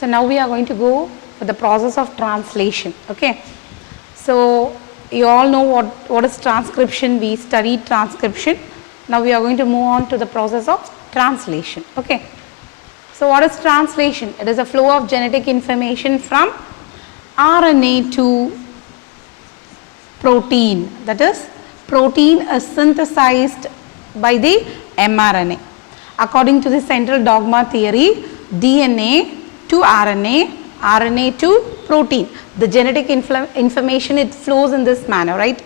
So now we are going to go for the process of translation. Okay. So you all know what is transcription. We studied transcription. Now we are going to move on to the process of translation. Okay. So what is translation? It is a flow of genetic information from RNA to protein. That is, protein is synthesized by the mRNA. According to the central dogma theory, DNA to RNA, RNA to protein. The genetic information, it flows in this manner, right?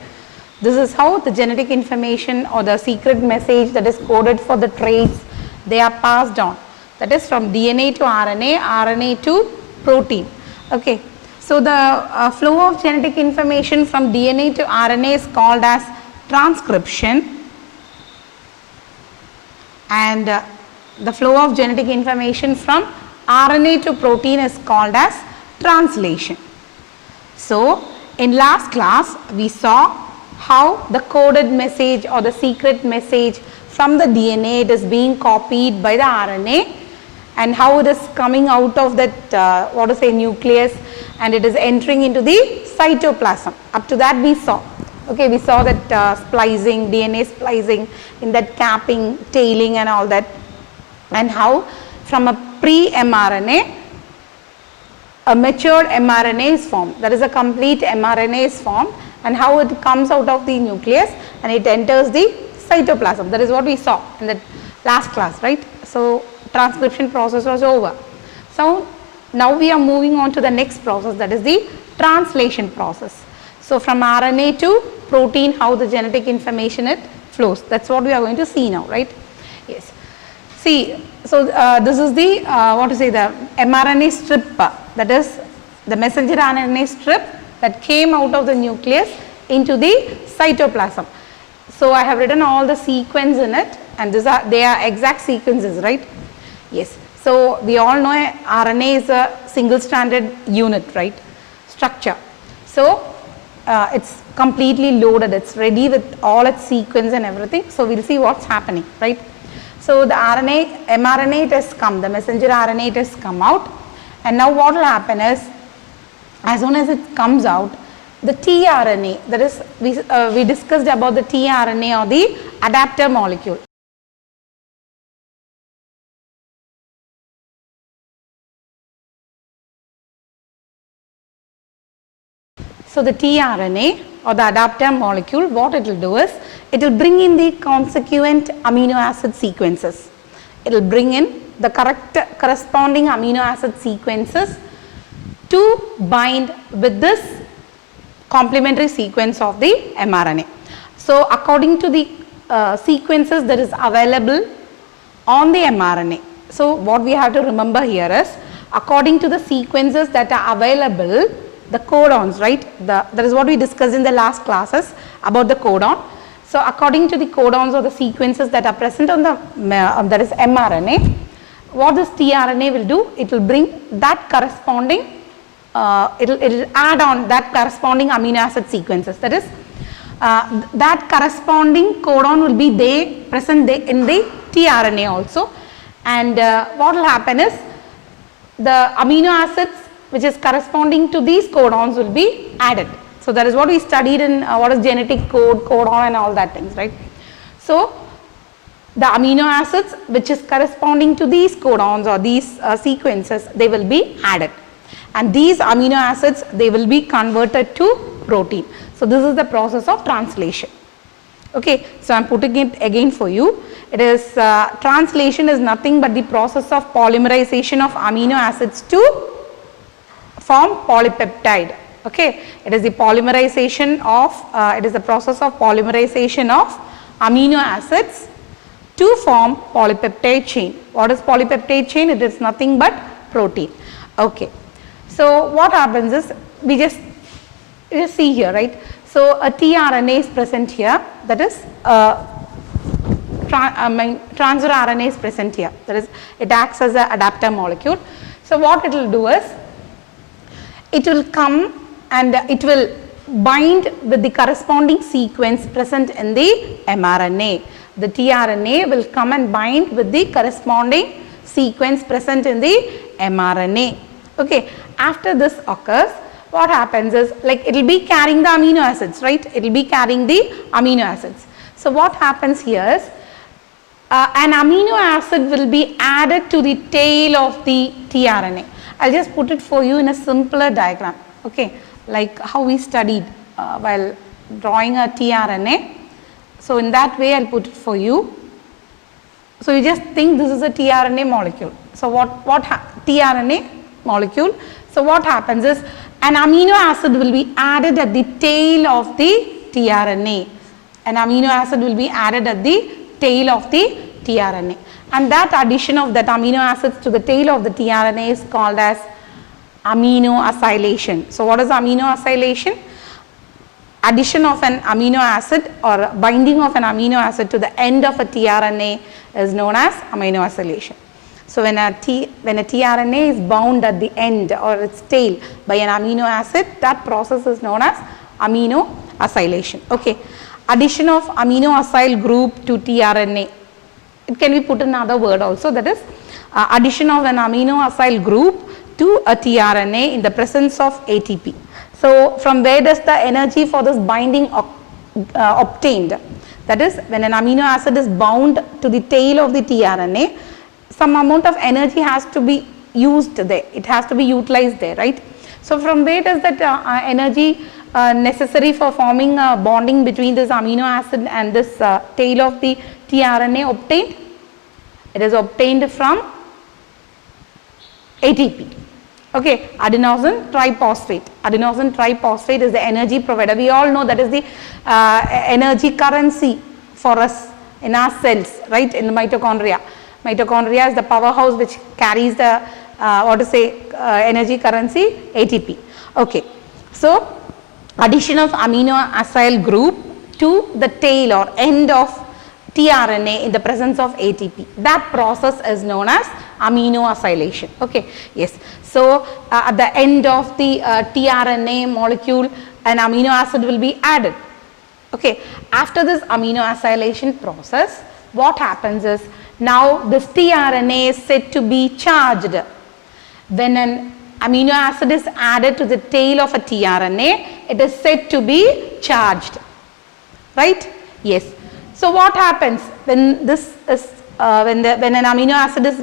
This is how the genetic information or the secret message that is coded for the traits, they are passed on. That is from DNA to RNA, RNA to protein. Okay. So the flow of genetic information from DNA to RNA is called as transcription, and the flow of genetic information from RNA to protein is called as translation. So in last class we saw how the coded message or the secret message from the DNA, it is being copied by the RNA, and how it is coming out of that nucleus, and it is entering into the cytoplasm. Up to that we saw. Okay, we saw that splicing, DNA splicing, in that capping, tailing and all that, and how from a pre-mRNA a matured mRNA is formed. That is, a complete mRNA is formed, and how it comes out of the nucleus and it enters the cytoplasm. That is what we saw in the last class, right? So transcription process was over. So now we are moving on to the next process, that is the translation process. So from RNA to protein, how the genetic information it flows. That's what we are going to see now, right? Yes. See, so this is the the mRNA strip, that is the messenger RNA strip that came out of the nucleus into the cytoplasm. So I have written all the sequence in it, and they are exact sequences, right? Yes. So we all know RNA is a single stranded unit, right? Structure. So it's completely loaded, it's ready with all its sequence and everything. So we'll see what's happening, right? So the mRNA it has come, the messenger RNA it has come out, and now what will happen is, as soon as it comes out, the tRNA, that is, we discussed about the tRNA or the adapter molecule. So the tRNA or the adapter molecule, what it will do is, it will bring in the consequent amino acid sequences. It will bring in the corresponding amino acid sequences to bind with this complementary sequence of the mRNA. So according to the sequences that is available on the mRNA. So what we have to remember here is, according to the sequences that are available, the codons, right? That is what we discussed in the last classes about the codon. So according to the codons or the sequences that are present on the that is mRNA, what this tRNA will do, it will bring that corresponding, it will add on that corresponding amino acid sequences. That is, that corresponding codon will be present in the tRNA also, and what will happen is, the amino acids which is corresponding to these codons will be added. So that is what we studied in what is genetic code, codon and all that things, right? So the amino acids which is corresponding to these codons or these sequences, they will be added, and these amino acids, they will be converted to protein. So this is the process of translation. Okay, so I am putting it again for you. It is translation is nothing but the process of polymerization of amino acids to form polypeptide. Okay, it is the polymerization of it is the process of polymerization of amino acids to form polypeptide chain. What is polypeptide chain? It is nothing but protein. Okay, so what happens is, we just see here, right? So a tRNA is present here, that is transfer RNA is present here, that is, it acts as an adapter molecule. So what it will do is, it will come and it will bind with the corresponding sequence present in the mRNA. The tRNA will come and bind with the corresponding sequence present in the mRNA. Okay, after this occurs, what happens is, like, it will be carrying the amino acids, right? It will be carrying the amino acids. So what happens here is, an amino acid will be added to the tail of the tRNA. I'll just put it for you in a simpler diagram, okay, like how we studied while drawing a tRNA. So in that way I'll put it for you. So you just think this is a tRNA molecule. So tRNA molecule. So what happens is, an amino acid will be added at the tail of the tRNA. An amino acid will be added at the tail of the tRNA, and that addition of that amino acids to the tail of the tRNA is called as amino acylation. So what is amino acylation? Addition of an amino acid or binding of an amino acid to the end of a tRNA is known as amino acylation. So when a tRNA is bound at the end or its tail by an amino acid, that process is known as amino acylation. Okay. Addition of amino acyl group to tRNA. It can be put in another word also, that is addition of an amino acyl group to a tRNA in the presence of ATP. So from where does the energy for this binding obtained? That is, when an amino acid is bound to the tail of the tRNA, some amount of energy has to be used there. It has to be utilized there, right? So from where does that energy necessary for forming a bonding between this amino acid and this tail of the tRNA obtained? It is obtained from ATP. Okay, adenosine triphosphate. Adenosine triphosphate is the energy provider. We all know that is the energy currency for us in our cells, right, in the mitochondria. Mitochondria is the powerhouse which carries the energy currency, ATP. Okay, so addition of amino acyl group to the tail or end of tRNA in the presence of ATP. That process is known as amino acylation. Okay, yes. So at the end of the tRNA molecule, an amino acid will be added. Okay, after this amino acylation process, what happens is, now this tRNA is said to be charged. When an amino acid is added to the tail of a tRNA, it is said to be charged, right? Yes. So what happens when this is when an amino acid is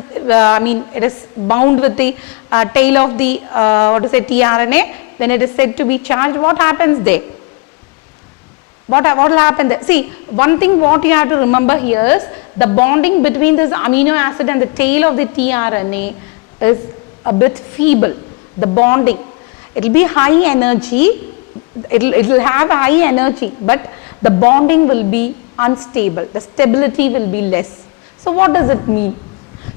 it is bound with the tail of the tRNA, when it is said to be charged, what happens there? What will happen there? See, one thing what you have to remember here is the bonding between this amino acid and the tail of the tRNA is a bit feeble. The bonding, it will be high energy, it will have high energy, but the bonding will be unstable, the stability will be less. So what does it mean?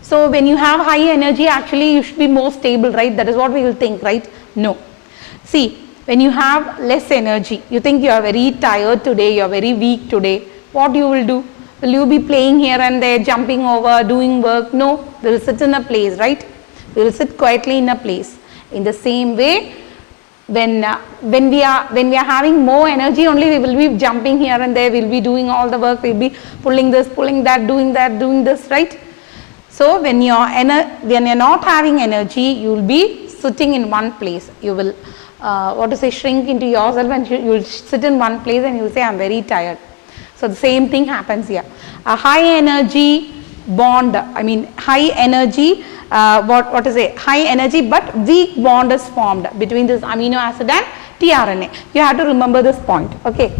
So when you have high energy, actually you should be more stable, right? That is what we will think, right? No. See, when you have less energy, you think you are very tired today, you are very weak today, what you will do? Will you be playing here and there, jumping over, doing work? No, we will sit in a place, right? We will sit quietly in a place. In the same way, when we are having more energy, only we will be jumping here and there, we will be doing all the work, we will be pulling this, pulling that, doing this, right? So when you are not having energy, you will be sitting in one place. You will shrink into yourself, and you will sit in one place and you will say, I am very tired. So the same thing happens here. A high energy bond, high energy high energy but weak bond is formed between this amino acid and tRNA. You have to remember this point. Okay,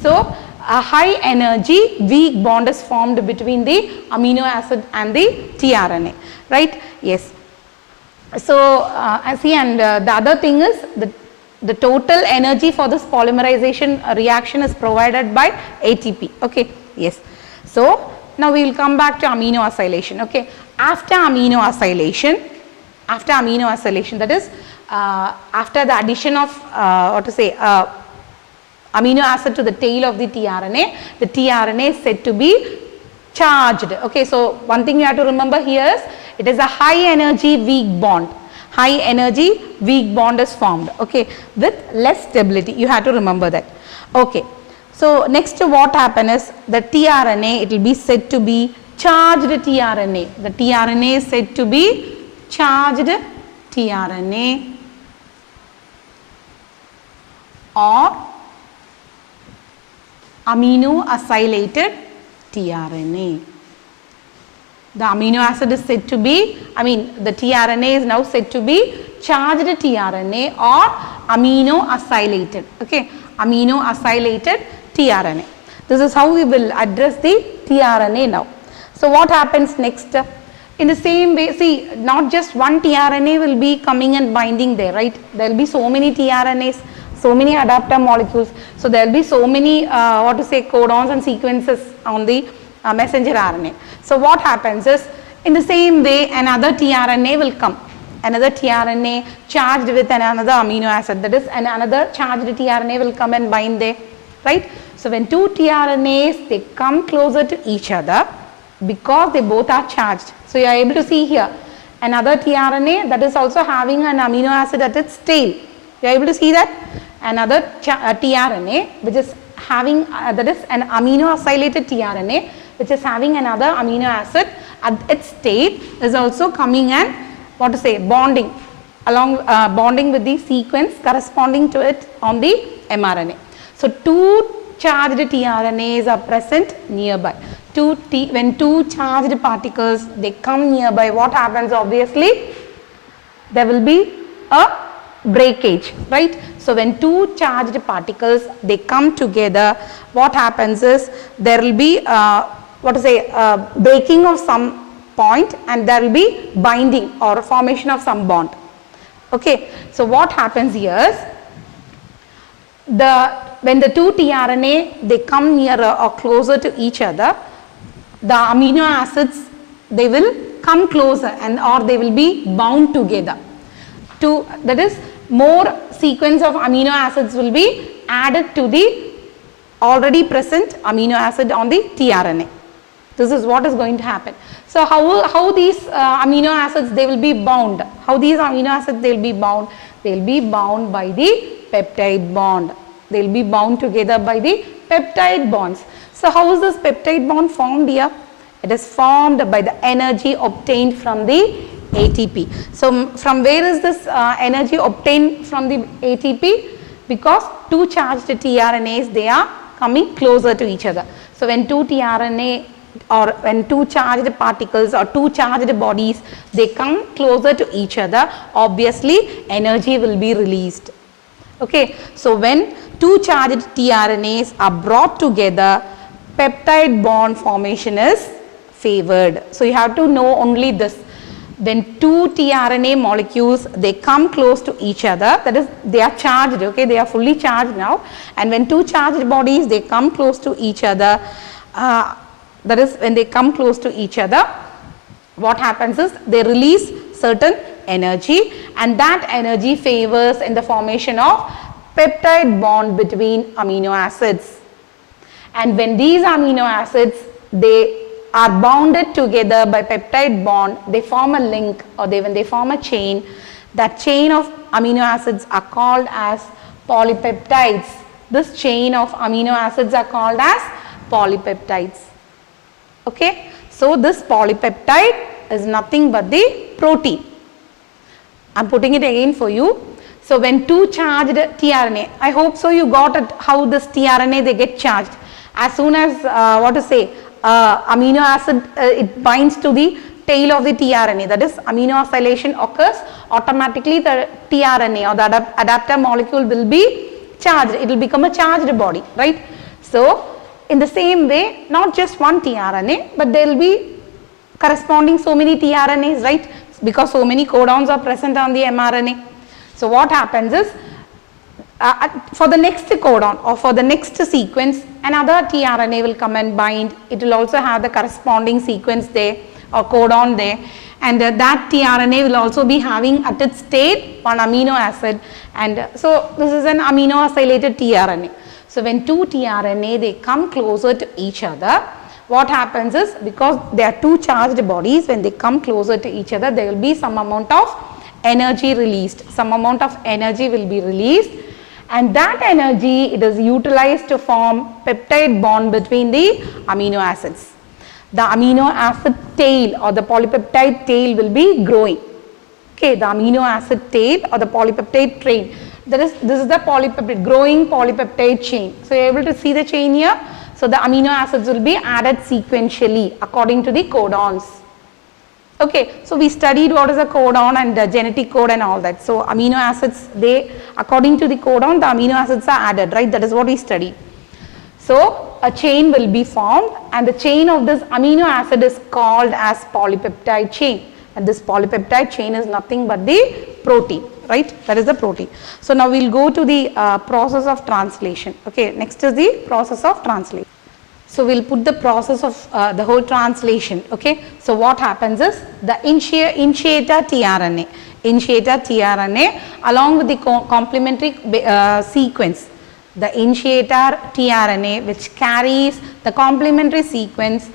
so a high energy weak bond is formed between the amino acid and the tRNA, right? Yes. So see, and the other thing is the total energy for this polymerization reaction is provided by ATP. Okay, yes. So now we will come back to amino acylation. Okay, after amino acylation, that is after the addition of amino acid to the tail of the tRNA is said to be charged. Okay, so one thing you have to remember here is it is a high energy weak bond. High energy weak bond is formed, okay, with less stability. You have to remember that. Okay, so next what happens is the tRNA, it will be said to be charged tRNA. The tRNA is said to be charged tRNA or amino acylated tRNA. The amino acid is said to be, the tRNA is now said to be charged tRNA or amino acylated. Okay, amino acylated tRNA. This is how we will address the tRNA now. So what happens next? In the same way, see, not just one tRNA will be coming and binding there, right? There will be so many tRNAs, so many adapter molecules. So there will be so many codons and sequences on the messenger RNA. So what happens is, in the same way, another tRNA will come. Another tRNA charged with another amino acid, that is, another charged tRNA will come and bind there, right? So when two tRNAs, they come closer to each other because they both are charged. So you are able to see here another tRNA that is also having an amino acid at its tail. You are able to see that another tRNA which is having that is an amino acylated tRNA which is having another amino acid at its tail is also coming and bonding along bonding with the sequence corresponding to it on the mRNA. So two charged tRNAs are present nearby. When two charged particles they come nearby, what happens? Obviously there will be a breakage, right? So when two charged particles they come together, what happens is there will be breaking of some point and there will be binding or formation of some bond. Okay, so what happens here is when the two tRNA they come nearer or closer to each other, the amino acids they will come closer and or they will be bound together. That is, more sequence of amino acids will be added to the already present amino acid on the tRNA. This is what is going to happen. So how these amino acids they will be bound? How these amino acids they will be bound? They will be bound by the peptide bond. They will be bound together by the peptide bonds. So how is this peptide bond formed here? It is formed by the energy obtained from the ATP. So from where is this energy obtained from the ATP? Because two charged tRNAs they are coming closer to each other. So when two tRNA or when two charged particles or two charged bodies they come closer to each other, obviously energy will be released. Okay, so when two charged tRNAs are brought together, peptide bond formation is favored. So you have to know only this. When two tRNA molecules they come close to each other, that is they are charged, okay, they are fully charged now, and when two charged bodies they come close to each other, that is when they come close to each other, what happens is they release certain energy and that energy favors in the formation of peptide bond between amino acids. And when these amino acids they are bounded together by peptide bond, they form a link or when they form a chain, that chain of amino acids are called as polypeptides. This chain of amino acids are called as polypeptides. Okay, so this polypeptide is nothing but the protein. I am putting it again for you. So when two charged tRNA, I hope so you got it how this tRNA they get charged. As soon as amino acid it binds to the tail of the tRNA, that is amino oscillation occurs, automatically the tRNA or the adapter molecule will be charged. It will become a charged body, right? So in the same way, not just one tRNA, but there will be corresponding so many tRNAs, right? Because so many codons are present on the mRNA. So what happens is for the next codon or for the next sequence, another tRNA will come and bind. It will also have the corresponding sequence there or codon there, and that tRNA will also be having at its tail one amino acid, and so this is an amino acylated tRNA. So when two tRNA they come closer to each other, what happens is, because they are two charged bodies, when they come closer to each other there will be some amount of energy released. Some amount of energy will be released, and that energy it is utilized to form peptide bond between the amino acids. The amino acid tail or the polypeptide tail will be growing. Okay, the amino acid tail or the polypeptide train. This is the polypeptide, growing polypeptide chain. So you are able to see the chain here. So the amino acids will be added sequentially according to the codons. Okay, so we studied what is a codon and the genetic code and all that. So amino acids, they according to the codon, the amino acids are added, right? That is what we studied. So a chain will be formed, and the chain of this amino acid is called as polypeptide chain. And this polypeptide chain is nothing but the protein, right? That is the protein. So now we will go to the process of translation. Okay, next is the process of translation. So we will put the process of the whole translation. Okay, so what happens is the initiator tRNA along with the complementary sequence, the initiator tRNA which carries the complementary sequence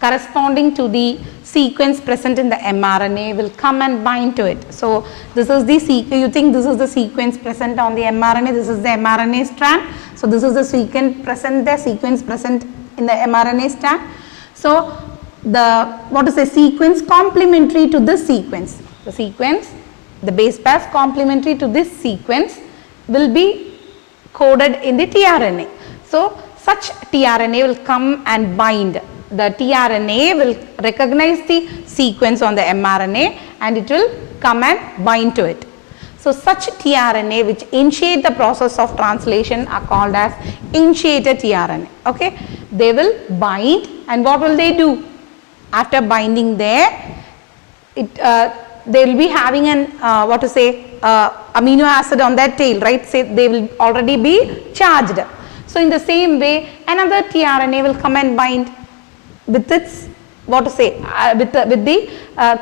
corresponding to the sequence present in the mRNA will come and bind to it. So this is the sequence, you think this is the sequence present on the mRNA, this is the mRNA strand. So this is the sequence present in the mRNA strand. So what is the sequence complementary to this sequence? The sequence, the base pairs complementary to this sequence will be coded in the tRNA. So such tRNA will come and bind. The tRNA will recognize the sequence on the mRNA and it will come and bind to it. So such tRNA which initiate the process of translation are called as initiator tRNA. Okay, they will bind, and what will they do? After binding there, they will be having an amino acid on that tail, right? Say they will already be charged. So in the same way, another tRNA will come and bind with its with the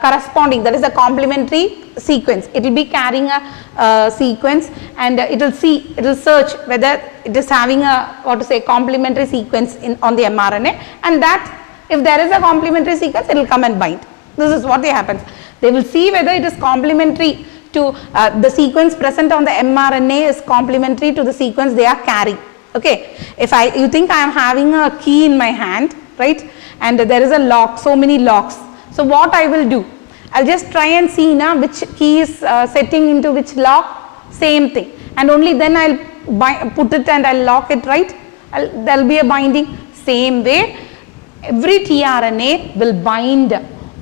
corresponding, that is the complementary sequence. It will be carrying a sequence, and it will search whether it is having a complementary sequence on the mRNA, and that if there is a complementary sequence, it will come and bind. This is what happens. They will see whether it is complementary to the sequence present on the mRNA is complementary to the sequence they are carrying. Okay, if you think I am having a key in my hand, right, and there is a lock, so many locks. So what I will do, I will just try and see now which key is setting into which lock, same thing, and only then I will put it and I will lock it, right. There will be a binding. Same way, every tRNA will bind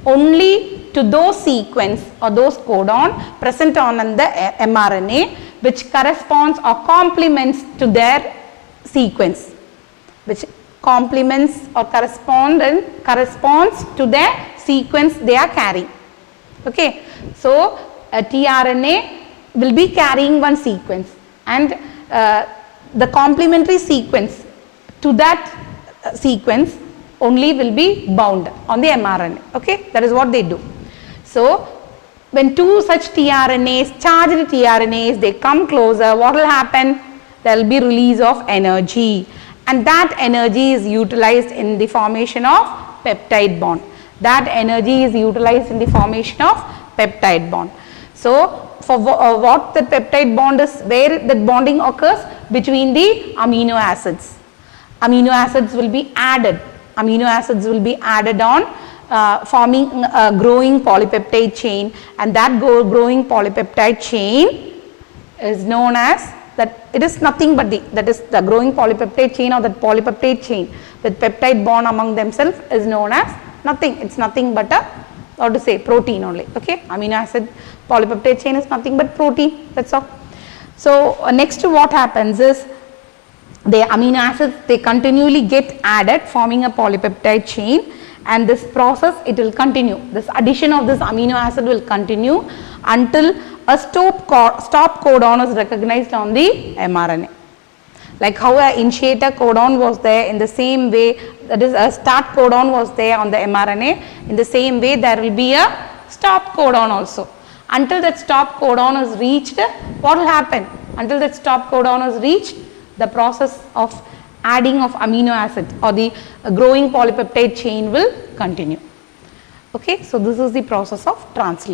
only to those sequence or those codon present on the mRNA which corresponds or complements to their sequence, which complements or corresponds to their sequence they are carrying. Okay, so a tRNA will be carrying one sequence, and the complementary sequence to that sequence only will be bound on the mRNA. Okay, that is what they do. So when two such tRNAs, charged tRNAs, they come closer, what will happen? There will be release of energy, and that energy is utilized in the formation of peptide bond. That energy is utilized in the formation of peptide bond. So for what the peptide bond is, where that bonding occurs? Between the amino acids. Amino acids will be added. Amino acids will be added on forming a growing polypeptide chain, and that growing polypeptide chain is known as, that it is nothing but that is the growing polypeptide chain or that polypeptide chain with peptide bond among themselves is known as nothing. It's nothing but a protein only. Okay, amino acid polypeptide chain is nothing but protein. That's all. So next what happens is, the amino acids, they continually get added forming a polypeptide chain, and this process, it will continue. This addition of this amino acid will continue until a stop codon is recognized on the mRNA. Like how a initiator codon was there, in the same way, that is a start codon was there on the mRNA, in the same way there will be a stop codon also. Until that stop codon is reached, what will happen? Until that stop codon is reached, the process of adding of amino acid or the growing polypeptide chain will continue. Okay, so this is the process of translation.